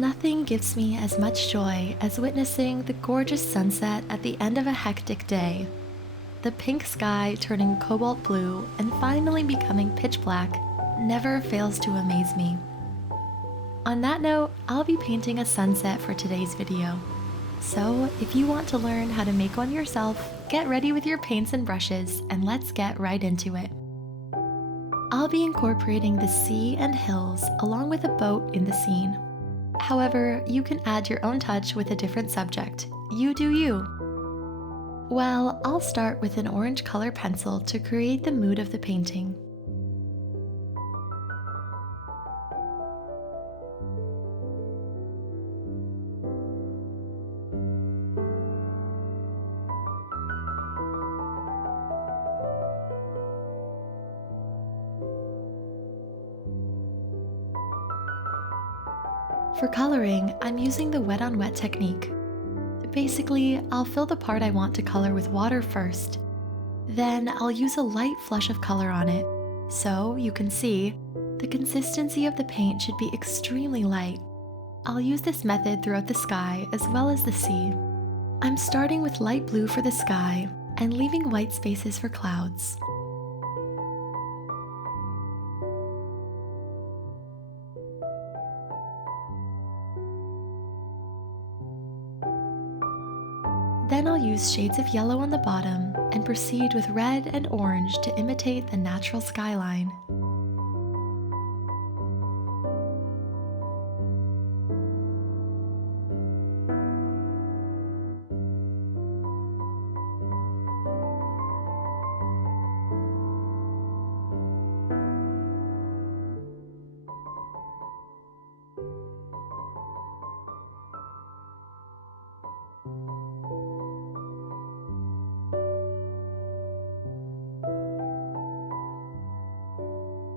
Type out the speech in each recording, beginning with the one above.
Nothing gives me as much joy as witnessing the gorgeous sunset at the end of a hectic day. The pink sky turning cobalt blue and finally becoming pitch black never fails to amaze me. On that note, I'll be painting a sunset for today's video. So if you want to learn how to make one yourself, get ready with your paints and brushes and let's get right into it. I'll be incorporating the sea and hills along with a boat in the scene. However, you can add your own touch with a different subject. You do you. Well, I'll start with an orange color pencil to create the mood of the painting. For coloring, I'm using the wet on wet technique. Basically, I'll fill the part I want to color with water first. Then I'll use a light flush of color on it. So you can see, the consistency of the paint should be extremely light. I'll use this method throughout the sky as well as the sea. I'm starting with light blue for the sky and leaving white spaces for clouds. Then I'll use shades of yellow on the bottom and proceed with red and orange to imitate the natural skyline.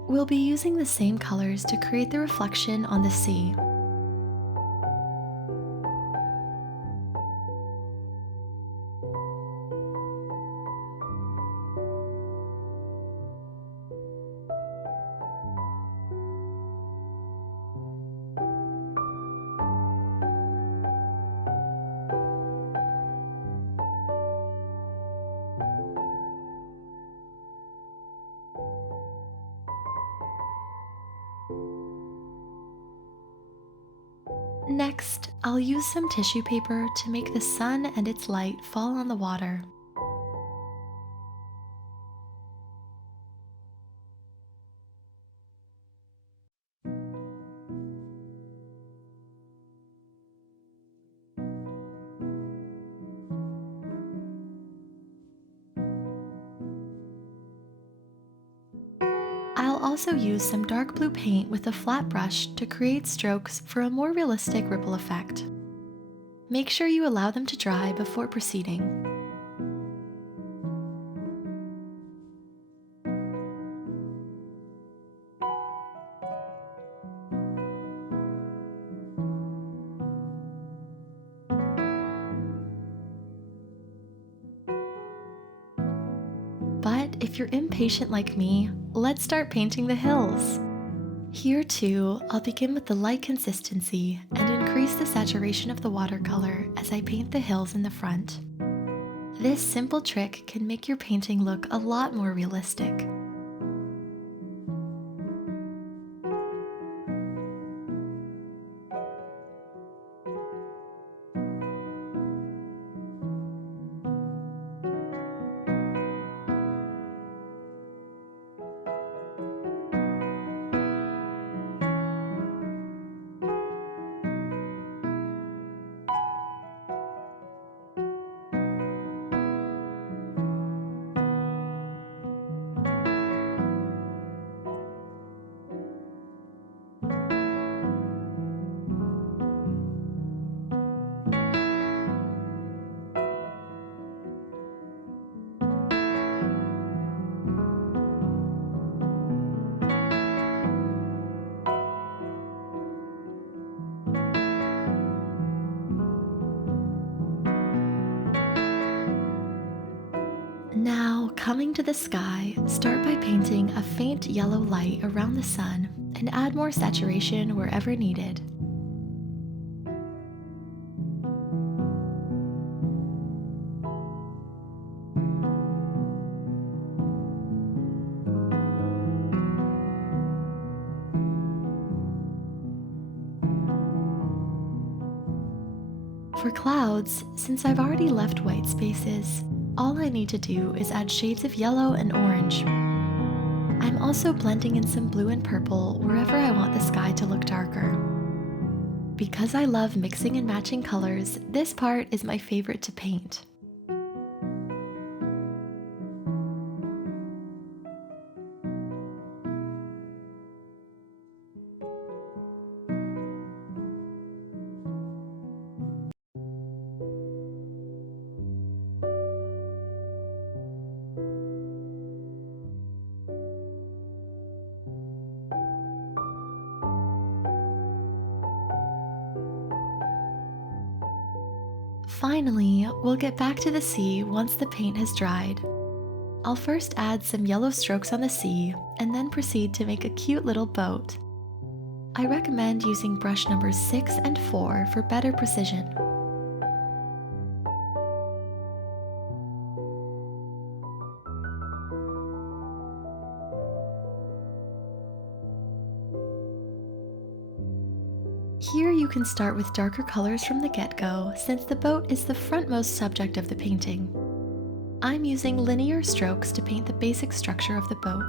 We'll be using the same colors to create the reflection on the sea. Next, I'll use some tissue paper to make the sun and its light fall on the water. I'll also use some dark blue paint with a flat brush to create strokes for a more realistic ripple effect. Make sure you allow them to dry before proceeding. But if you're impatient like me, let's start painting the hills. Here too, I'll begin with the light consistency and increase the saturation of the watercolor as I paint the hills in the front. This simple trick can make your painting look a lot more realistic. Now, coming to the sky, start by painting a faint yellow light around the sun and add more saturation wherever needed. For clouds, since I've already left white spaces, all I need to do is add shades of yellow and orange. I'm also blending in some blue and purple wherever I want the sky to look darker. Because I love mixing and matching colors, this part is my favorite to paint. Finally, we'll get back to the sea once the paint has dried. I'll first add some yellow strokes on the sea and then proceed to make a cute little boat. I recommend using brush numbers 6 and 4 for better precision. Here you can start with darker colors from the get-go since the boat is the frontmost subject of the painting. I'm using linear strokes to paint the basic structure of the boat.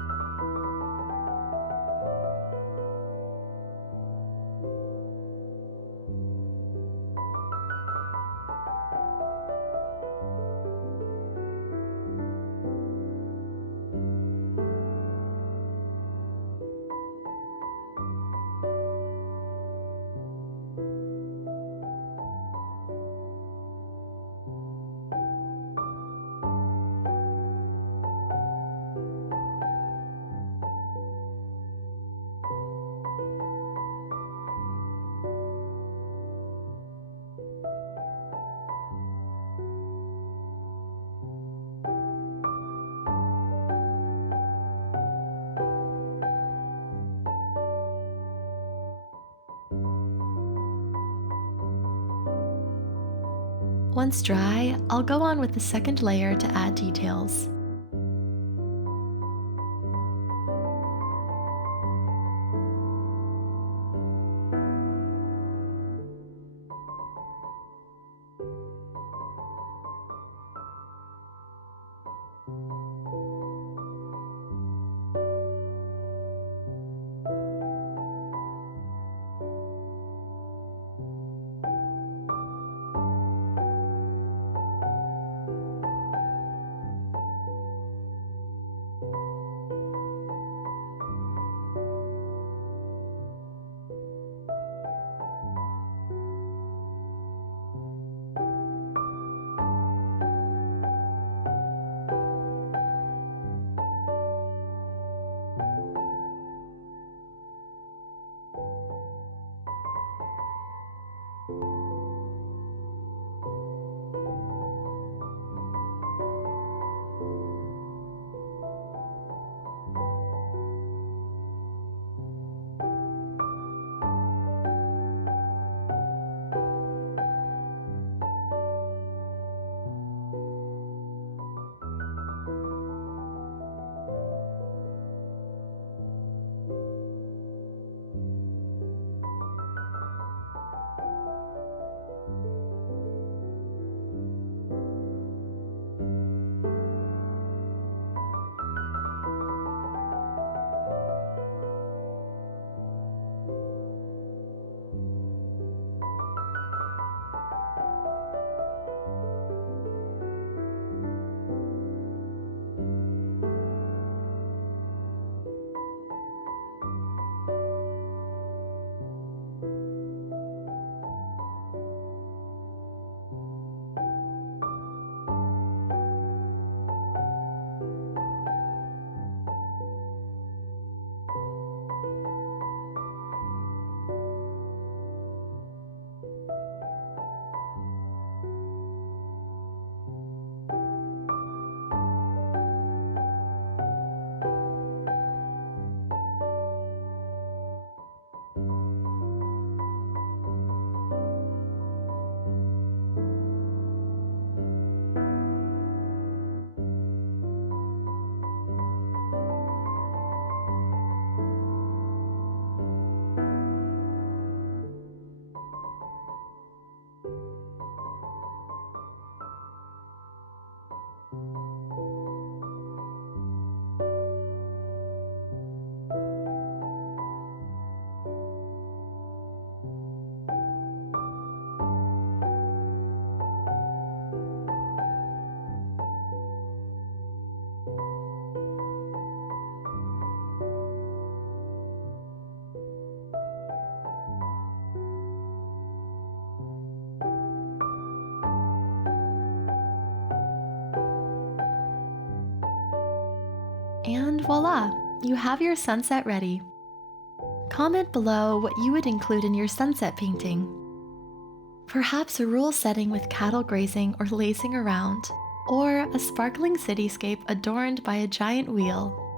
Once dry, I'll go on with the second layer to add details. And voila, you have your sunset ready. Comment below what you would include in your sunset painting. Perhaps a rule setting with cattle grazing or lazing around, or a sparkling cityscape adorned by a giant wheel.